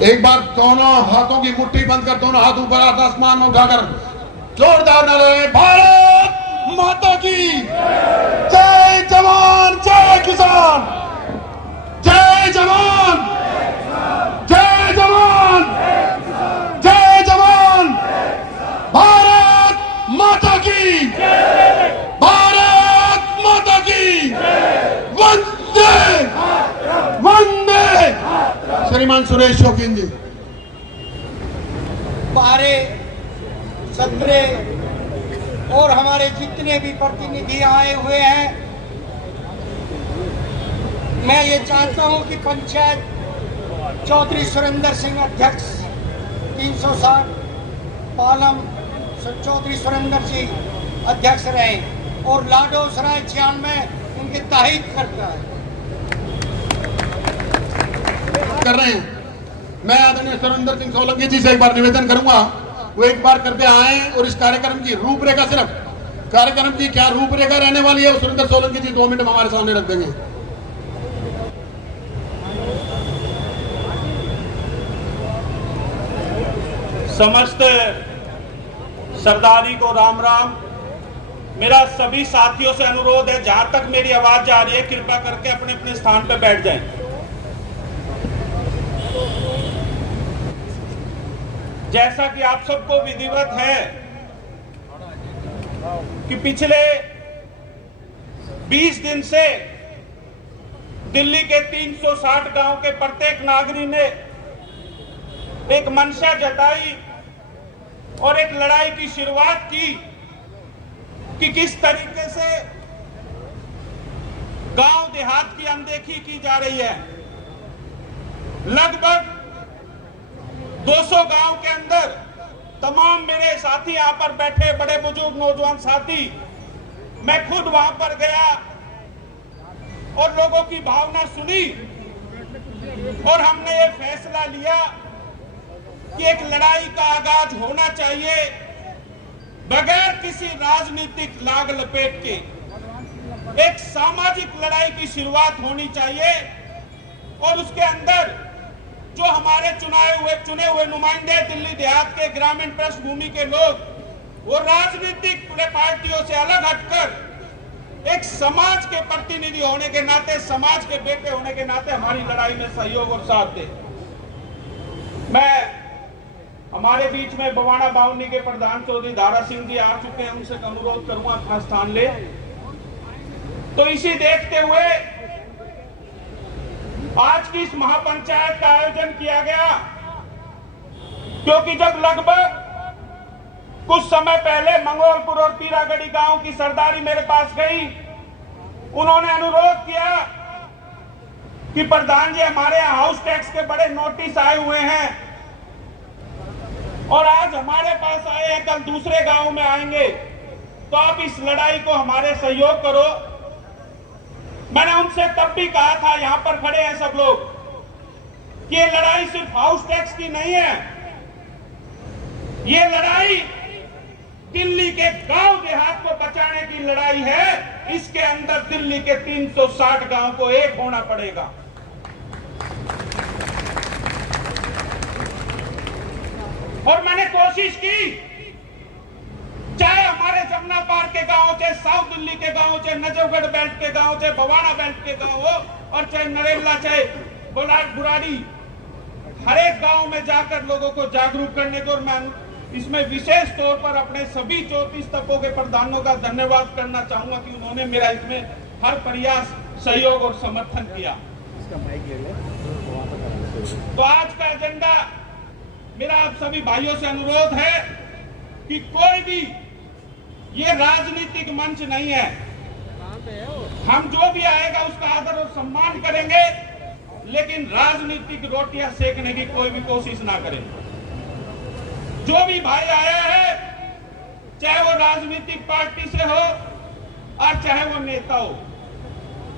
एक बार दोनों हाथों की मुट्ठी बंद कर, दोनों हाथ ऊपर आसमान में उठाकर जोरदार नारे भारत माता की जय, जवान जय किसान, जय जवान जय जवान जय जवान, भारत माता की, भारत माता की, वंदे वंदे। श्रीमान सुरेश शौकीन जी। 12, 17 और हमारे जितने भी प्रतिनिधि आए हुए हैं, मैं ये चाहता हूं कि पंचायत चौधरी सुरेंद्र सिंह अध्यक्ष 360, पालम चौधरी सुरेंद्र जी अध्यक्ष रहे और लाडो सराय 96 उनके ताहीद करता है कर रहे हैं। मैं आदरणीय सुरेंद्र सिंह सोलंकी जी से एक बार निवेदन करूंगा, वो एक बार कृपया आए और इस कार्यक्रम की रूपरेखा, सिर्फ कार्यक्रम की क्या रूपरेखा रहने वाली है, वो सुरेंद्र सोलंकी जी 2 मिनट में हमारे सामने रख देंगे। समस्त सरदारी को राम राम। मेरा सभी साथियों से अनुरोध है, जहां तक मेरी आवाज जा रही है कृपया करके अपने अपने स्थान पर बैठ जाएं। जैसा कि आप सबको विधिवत है कि पिछले 20 दिन से दिल्ली के 360 गांव के प्रत्येक नागरिक ने एक मंशा जताई और एक लड़ाई की शुरुआत की कि किस तरीके से गांव देहात की अनदेखी की जा रही है। लगभग 200 गांव के अंदर तमाम मेरे साथी यहां पर बैठे, बड़े बुजुर्ग नौजवान साथी, मैं खुद वहां पर गया और लोगों की भावना सुनी और हमने ये फैसला लिया कि एक लड़ाई का आगाज होना चाहिए बगैर किसी राजनीतिक लाग लपेट के। एक सामाजिक लड़ाई की शुरुआत होनी चाहिए और उसके अंदर जो हमारे चुने हुए नुमाइंदे दिल्ली देहात के ग्रामीण पृष्ठभूमि के लोग, वो राजनीतिक पार्टियों से अलग हटकर एक समाज के प्रतिनिधि होने के नाते, समाज के बेटे होने के नाते हमारी लड़ाई में सहयोग और साथ दे। मैं हमारे बीच में बवाना बावनी के प्रधान चौधरी दारा सिंह जी आ चुके हैं, उनसे अनुरोध करूंगा अपना स्थान ले। तो इसी देखते हुए आज की इस महापंचायत का आयोजन किया गया, क्योंकि जब लगभग कुछ समय पहले मंगोलपुर और पीरागढ़ी गांव की सरदारी मेरे पास गई, उन्होंने अनुरोध किया कि प्रधान जी हमारे यहाँ हाउस टैक्स के बड़े नोटिस आए हुए हैं और आज हमारे पास आए हैं, कल दूसरे गांव में आएंगे, तो आप इस लड़ाई को हमारे सहयोग करो। मैंने उनसे तब भी कहा था, यहां पर खड़े हैं सब लोग, कि ये लड़ाई सिर्फ हाउस टैक्स की नहीं है, ये लड़ाई दिल्ली के गांव देहात को बचाने की लड़ाई है। इसके अंदर दिल्ली के 360 गांव को एक होना पड़ेगा। और मैंने कोशिश की, चाहे हमारे जमुना पार के गांव, चाहे साउथ दिल्ली के गांव, चाहे नजफगढ़ बेल्ट के गांव, चाहे भवाना बेल्ट के गांव हो, और चाहे नरेला, चाहे बुराड़ी, हर एक गांव में जाकर लोगों को जागरूक करने को। और मैं इसमें विशेष तौर पर अपने सभी 34 तपों के प्रधानों का धन्यवाद करना चाहूंगा कि उन्होंने मेरा इसमें हर प्रयास, सहयोग और समर्थन किया। तो आज का एजेंडा मेरा आप सभी भाइयों से अनुरोध है कि कोई भी, ये राजनीतिक मंच नहीं है, हम जो भी आएगा उसका आदर और सम्मान करेंगे, लेकिन राजनीतिक रोटियां सेकने की कोई भी कोशिश ना करें। जो भी भाई आया है, चाहे वो राजनीतिक पार्टी से हो और चाहे वो नेता हो,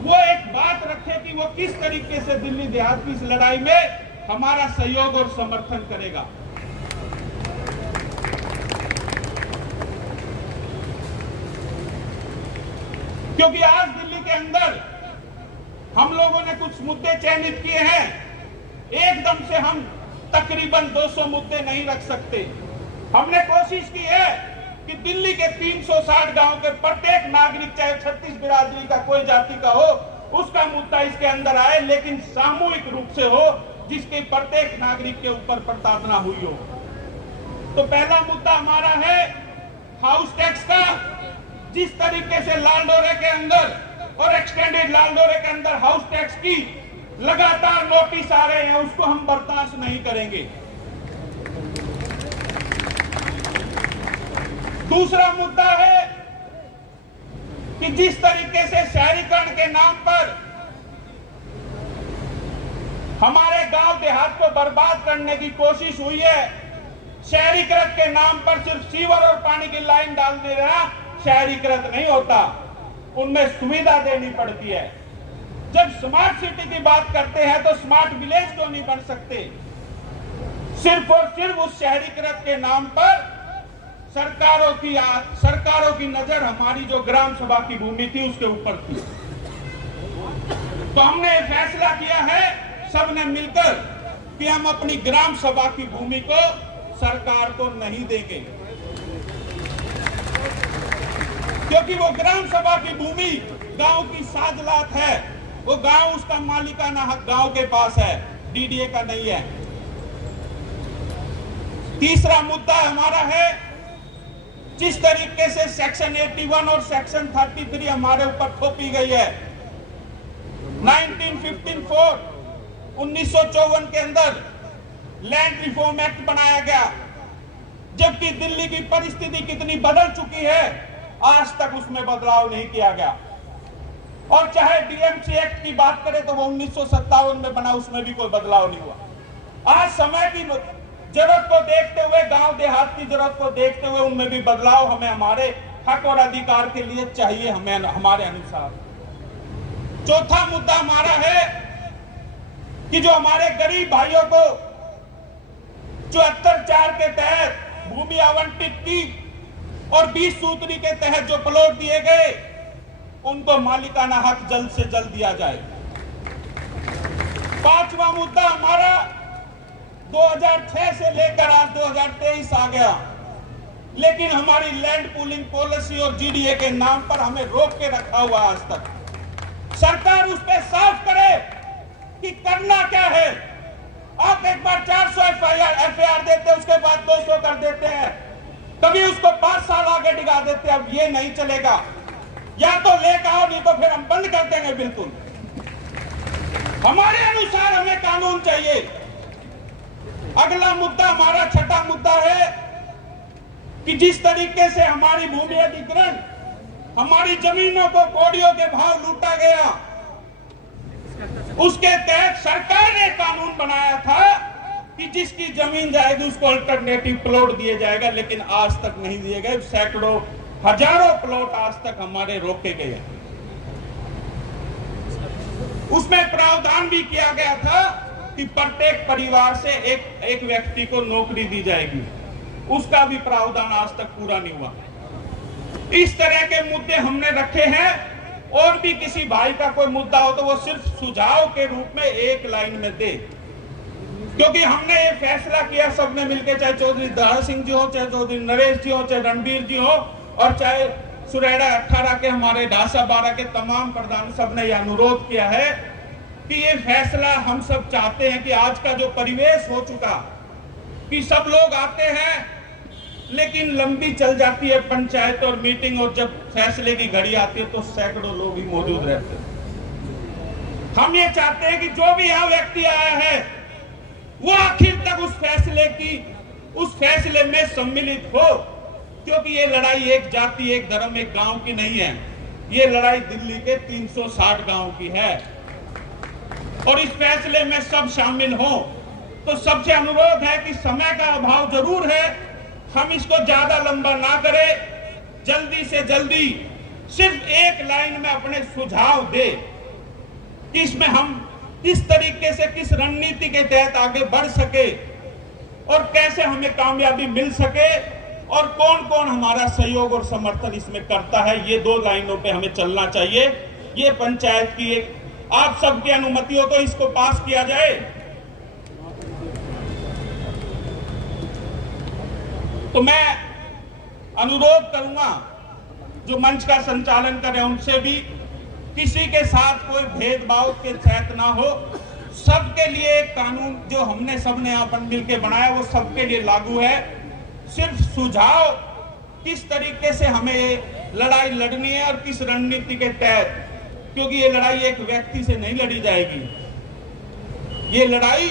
वो एक बात रखे कि वो किस तरीके से दिल्ली देहात की इस लड़ाई में हमारा सहयोग और समर्थन करेगा। क्योंकि आज दिल्ली के अंदर हम लोगों ने कुछ मुद्दे चयनित किए हैं, एकदम से हम तकरीबन 200 मुद्दे नहीं रख सकते। हमने कोशिश की है कि दिल्ली के 360 गांव के प्रत्येक नागरिक, चाहे 36 बिरादरी का कोई जाति का हो, उसका मुद्दा इसके अंदर आए, लेकिन सामूहिक रूप से हो, जिसके प्रत्येक नागरिक के ऊपर प्रताड़ना हुई हो। तो पहला मुद्दा हमारा है हाउस टैक्स का। जिस तरीके से लालडोरे के अंदर और एक्सटेंडेड लालडोरे के अंदर हाउस टैक्स की लगातार नोटिस आ रहे हैं, उसको हम बर्दाश्त नहीं करेंगे। दूसरा मुद्दा है कि जिस तरीके से शहरीकरण के नाम पर हमारे गांव देहात को बर्बाद करने की कोशिश हुई है, शहरीकरण के नाम पर सिर्फ सीवर और पानी की लाइन डाल देना शहरीकरण नहीं होता, उनमें सुविधा देनी पड़ती है। जब स्मार्ट सिटी की बात करते हैं तो स्मार्ट विलेज क्यों नहीं बन सकते? सिर्फ और सिर्फ उस शहरीकरण के नाम पर सरकारों की नजर हमारी जो ग्राम सभा की भूमि थी उसके ऊपर थी। तो हमने फैसला किया है सबने मिलकर कि हम अपनी ग्राम सभा की भूमि को सरकार को नहीं देंगे, क्योंकि वो ग्राम सभा की भूमि गांव की साजलात है। वो गांव, उसका मालिकाना हक गांव के पास है, डीडीए का नहीं है। तीसरा मुद्दा हमारा है, जिस तरीके से सेक्शन 81 और सेक्शन 33 हमारे ऊपर थोपी गई है। 1954 के अंदर लैंड रिफॉर्म एक्ट बनाया गया, जबकि दिल्ली की परिस्थिति कितनी बदल चुकी है, आज तक उसमें बदलाव नहीं किया गया। और चाहे डीएमसी एक्ट की बात करें तो वो 1957 में बना, उसमें भी कोई बदलाव नहीं हुआ। आज समय की जरूरत को देखते हुए, गांव देहात की जरूरत को देखते हुए उनमें भी बदलाव हमें हमारे हक और अधिकार के लिए चाहिए, हमें हमारे अनुसार। चौथा मुद्दा हमारा है कि जो हमारे गरीब भाइयों को 74(4) के तहत भूमि आवंटित की और 20 सूत्री के तहत जो प्लॉट दिए गए, उनको मालिकाना हक जल्द से जल्द दिया जाए। पांचवा मुद्दा हमारा 2006 से लेकर आज 2023 आ गया, लेकिन हमारी लैंड पूलिंग पॉलिसी और जीडीए के नाम पर हमें रोक के रखा हुआ आज तक। सरकार उस पर साफ करे कि करना क्या है। आप एक बार 400 एफआईआर देते हैं, उसके बाद 200 कर देते हैं, कभी उसको 5 साल आगे डिगा देते हैं। अब ये नहीं चलेगा, या तो लेकर आओ, नहीं तो फिर हम बंद कर देंगे। बिल्कुल हमारे अनुसार हमें कानून चाहिए। अगला मुद्दा हमारा छठा मुद्दा है कि जिस तरीके से हमारी भूमि अधिग्रहण, हमारी जमीनों को कौड़ियों के भाव लूटा गया, उसके तहत सरकार ने कानून बनाया था कि जिसकी जमीन जाएगी उसको अल्टरनेटिव प्लॉट दिए जाएगा, लेकिन आज तक नहीं दिए गए। सैकड़ों हजारों प्लॉट आज तक हमारे रोके गए। उसमें प्रावधान भी किया गया था कि प्रत्येक परिवार से एक व्यक्ति को नौकरी दी जाएगी, उसका भी प्रावधान आज तक पूरा नहीं हुआ। इस तरह के मुद्दे हमने रखे हैं। और भी किसी भाई का कोई मुद्दा हो तो वो सिर्फ सुझाव के रूप में एक लाइन में दे, क्योंकि हमने ये फैसला किया सबने मिलकर, चाहे चौधरी दया सिंह जी हो, चाहे चौधरी नरेश जी हो, चाहे रणबीर जी हो, और चाहे सुरेड़ा 18 के हमारे ढासा 12 के तमाम प्रधान, सबने यह अनुरोध किया है कि ये फैसला हम सब चाहते हैं कि आज का जो परिवेश हो चुका कि सब लोग आते हैं लेकिन लंबी चल जाती है पंचायत और मीटिंग, और जब फैसले की घड़ी आती है तो सैकड़ों लोग ही मौजूद रहते हैं। हम ये चाहते हैं कि जो भी यहाँ व्यक्ति आया है वो आखिर तक उस फैसले में सम्मिलित हो, क्योंकि ये लड़ाई एक जाति, एक धर्म, एक गांव की नहीं है। ये लड़ाई दिल्ली के 360 गांव की है और इस फैसले में सब शामिल हो। तो सबसे अनुरोध है कि समय का अभाव जरूर है, हम इसको ज्यादा लंबा ना करें, जल्दी से जल्दी सिर्फ एक लाइन में अपने सुझाव दे कि इसमें हम किस तरीके से, किस रणनीति के तहत आगे बढ़ सके और कैसे हमें कामयाबी मिल सके और कौन कौन हमारा सहयोग और समर्थन इसमें करता है। ये 2 लाइनों पे हमें चलना चाहिए। ये पंचायत की एक, आप सबकी अनुमति हो तो इसको पास किया जाए। तो मैं अनुरोध करूंगा जो मंच का संचालन कर रहे हैं उनसे भी, किसी के साथ कोई भेदभाव के तहत ना हो। सबके लिए कानून जो हमने सबने यहाँ पर मिलकर बनाया वो सबके लिए लागू है। सिर्फ सुझाव किस तरीके से हमें लड़ाई लड़नी है और किस रणनीति के तहत, क्योंकि ये लड़ाई एक व्यक्ति से नहीं लड़ी जाएगी। ये लड़ाई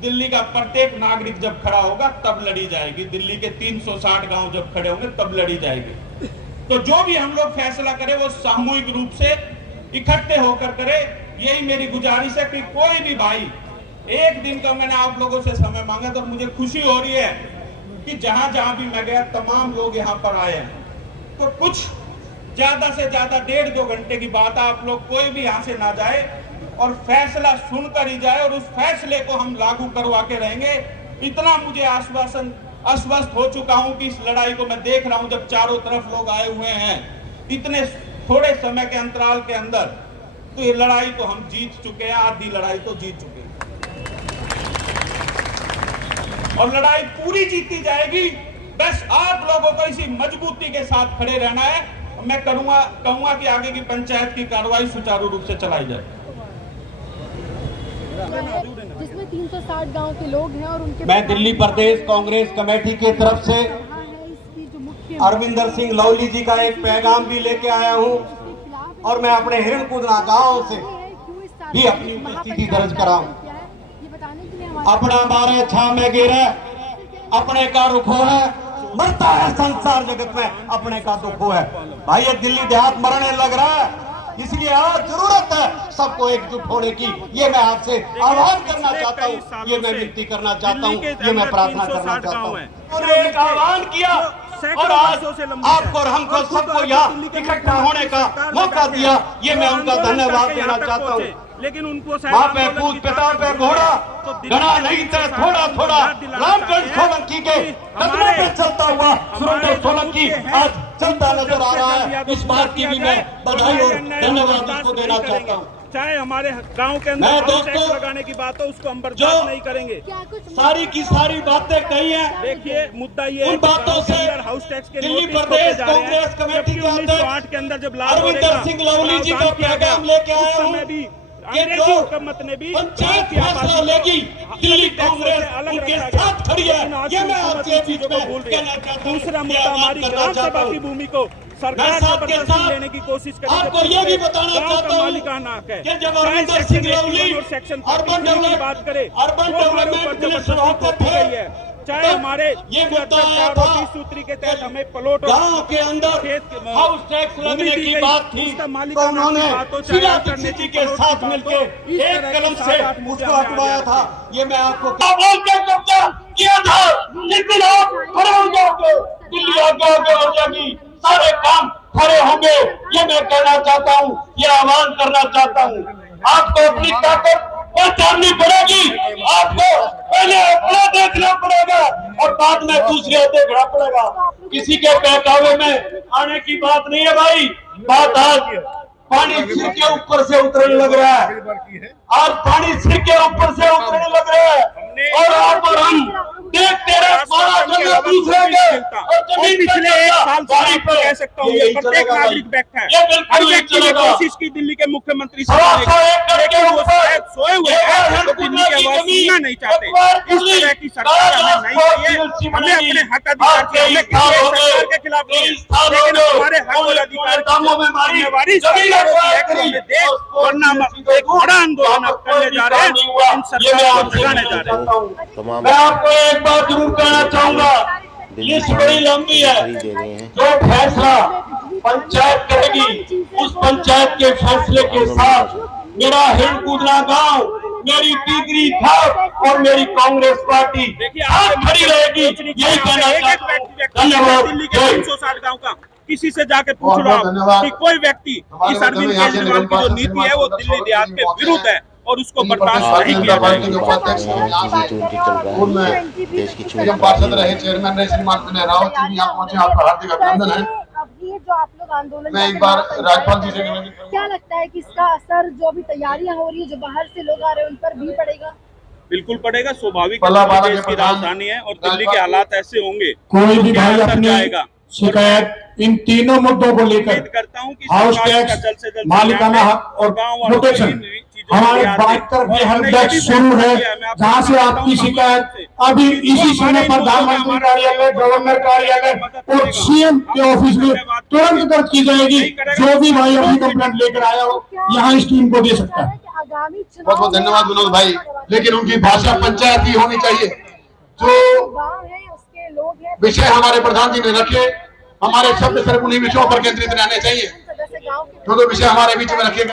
दिल्ली का प्रत्येक नागरिक जब खड़ा होगा तब लड़ी जाएगी। दिल्ली के 360 गांव जब खड़े होंगे तब लड़ी जाएगी। तो जो भी हम लोग फैसला करें वो सामूहिक रूप से इकट्ठे होकर करें। यही मेरी गुजारिश है कि कोई भी भाई, एक दिन का मैंने आप लोगों से समय मांगा तो मुझे खुशी हो रही है कि जहां जहां भी मैं गया तमाम लोग यहां पर आए हैं। तो कुछ ज्यादा से ज्यादा 1.5-2 घंटे की बात है, आप लोग कोई भी यहां से ना जाए और फैसला सुनकर ही जाए और उस फैसले को हम लागू करवा के रहेंगे। इतना मुझे आश्वस्त हो चुका हूं कि इस लड़ाई को मैं देख रहा हूं, जब चारों तरफ लोग आए हुए हैं इतने थोड़े समय के अंतराल के अंदर, तो ये लड़ाई तो हम जीत चुके हैं, आधी लड़ाई तो जीत चुके हैं और लड़ाई पूरी जीती जाएगी। बस आप लोगों को इसी मजबूती के साथ खड़े रहना है। मैं कहूंगा कि आगे की पंचायत की कार्रवाई सुचारू रूप से चलाई जाए। जिसमें 360 गांव के लोग हैं और उनके, मैं दिल्ली प्रदेश कांग्रेस कमेटी की तरफ से अरविंदर सिंह लवली जी का एक पैगाम भी लेके आया हूं और मैं अपने हिरणकुदना गांव से भी अपनी उपस्थिति दर्ज कराऊं। अपना बारे छा में गिरे अपने का रुखो है, मरता है संसार जगत में अपने का दुखो है। भाई ये दिल्ली देहात मरने लग रहा है, इसलिए आज जरूरत है सबको एकजुट होने की। ये मैं आपसे आह्वान करना चाहता हूँ, ये मैं विनती करना चाहता हूँ, ये मैं प्रार्थना करना चाहता हूँ। उन्होंने एक आह्वान किया और आज आपको और हमको सबको यहाँ इकट्ठा होने का मौका दिया, ये मैं उनका धन्यवाद देना चाहता हूँ। लेकिन उनको माँ पे पूज पिता पे घोड़ा गणा नहीं था थोड़ा थोड़ा रामगढ़ सोलंकी के कदमों पे चलता हुआ सुरेंद्र सोलंकी आज चलता नजर आ रहा है। इस बात की भी मैं बधाई और धन्यवाद उसको देना चाहता हूँ। चाहे हमारे गांव के अंदर टैक्स लगाने की बात हो, उसको हम बर्दाश्त नहीं करेंगे। सारी की सारी बातें कही हैं। देखिए मुद्दा ये उन बातों से हाउस टैक्स के दिल्ली प्रदेश कांग्रेस कमेटी के अध्यक्ष 1908 के अंदर जब लागू अरविंदर सिंह लवली जी का पैगाम लेके आया हूँ भी कि अंग्रेजी जो हुकूमत ने भी पंचायत फैसला लेगी दिल्ली कांग्रेस उनके साथ खड़ी है। ये मैं आपके बीच में कहना चाहता हूँ। दूसरा मुद्दा हमारी ग्राम सभा की भूमि को सरकार जबरदस्ती लेने की कोशिश कर रही है। आपको ये भी बताना चाहता हूँ मालिकाना हक है कि जब अरविंदर सिंह लवली और सेक्शन अर्बन की बात करें, अर्बन डेवलपमेंट मिनिस्टर होते थे, चाहे हमारे ये मुद्दा आया था सूत्री के तहत हमें प्लॉट गांव के अंदर हाउस टैक्स लगने की बात थी, तो उन्होंने शीला दीक्षित जी के साथ मिलकर एक कलम से उसको हटवाया था। ये मैं आपको किया था, लेकिन आप खड़े हो जाओगे, दिल्ली आगे आगे हो जाएगी, सारे काम खड़े होंगे। ये मैं कहना चाहता हूँ, ये आह्वान करना चाहता हूँ। आपको अपनी ताकत पहचाननी पड़ेगी, आपको पहले अपना देखना पड़ेगा और बाद में दूसरे देखना पड़ेगा। किसी के बहकावे में आने की बात नहीं है भाई। बात आज पानी सिर के ऊपर से उतरने लग रहा है, आज पानी सिर के ऊपर से उतरने लग रहा है और आप और हम देखते रहे दूसरे के और पिछले 1 साल से कह सकता हूँ प्रत्येक नागरिक बैठा है, हर व्यक्ति ने कोशिश की दिल्ली के मुख्यमंत्री से, लेकिन वो शायद सोए हुए हैं तो दिल्ली की आवाज सुनना नहीं चाहते। इस तरह की सरकार हमें नहीं चाहिए। हमें अपने हक अधिकार चाहिए, सरकार के खिलाफ नहीं, लेकिन हमारे हक और अधिकार जिम्मेवारी है कि हमें दे, वरना एक बड़ा आंदोलन अब करने जा रहे हैं, इन सरकार को भगाने जा रहे हैं। मैं आपको एक बात जरूर कहना चाहूंगा, लिस्ट बड़ी लंबी है। जो फैसला पंचायत करेगी उस पंचायत के फैसले के साथ मेरा हिरणकुदना गांव, मेरी टीकरी खाप और मेरी कांग्रेस पार्टी आज खड़ी रहेगी। यही कहना चाहता हूं। धन्यवाद। दिल्ली के 360 गांव का किसी से जाके पूछ लो कि कोई व्यक्ति इस अरविंद केजरीवाल की जो नीति है वो दिल्ली देहात के विरुद्ध है और उसको बर्दाश्त नहीं किया जाएगा। पार्षद रहे, चेयरमैन रहे श्रीमान रावत जी यहाँ पहुंचे, आपका हार्दिक अभिनंदन है। ये जो आप लोग आंदोलन मैं एक बार राज्यपाल जी से क्या लगता है कि इसका असर जो अभी तैयारियां हो रही है, जो बाहर से लोग आ रहे हैं उन पर भी पड़ेगा? बिल्कुल पड़ेगा, स्वाभाविक पल्ला बाला देश के की प्रधान राजधानी है और दिल्ली के हालात ऐसे होंगे। कोई भी क्या भाई असर अपनी जाएगा? शिकायत इन तीनों मुद्दों को लेकर उम्मीद करता हूं कि हाउस सरकार इसका टैक्स, जल्द से जल्द मालिकाना ध्यान हक दे और गांव वालों को प्रोटेक्शन इन चीजों हमारे पर ध्यान दे। 72 और हमने हेल्प डेस्क ये भी शुरू है, फैसला किया, मैं आपको जहां से बताता आपकी हूं शिकायत संगठन अभी से। इसी वो समय हमारे प्रधानमंत्री हमारे कार्यालय, गवर्नर कार्यालय और सीएम के ऑफिस में तुरंत दर्ज की जाएगी। जो भी भाई अपनी कंप्लेंट लेकर आया हो यहाँ इस टीम को दे सकता है। आगामी बहुत बहुत धन्यवाद विनोद भाई, लेकिन उनकी भाषा पंचायती होनी चाहिए। जो गांव है उसके लोग हैं, विषय हमारे प्रधान जी ने रखे, हमारे शब्द सिर्फ उन्हीं विषयों पर केंद्रित रहने चाहिए, सदस्य गांव के जो विषय हमारे बीच में रखे गए।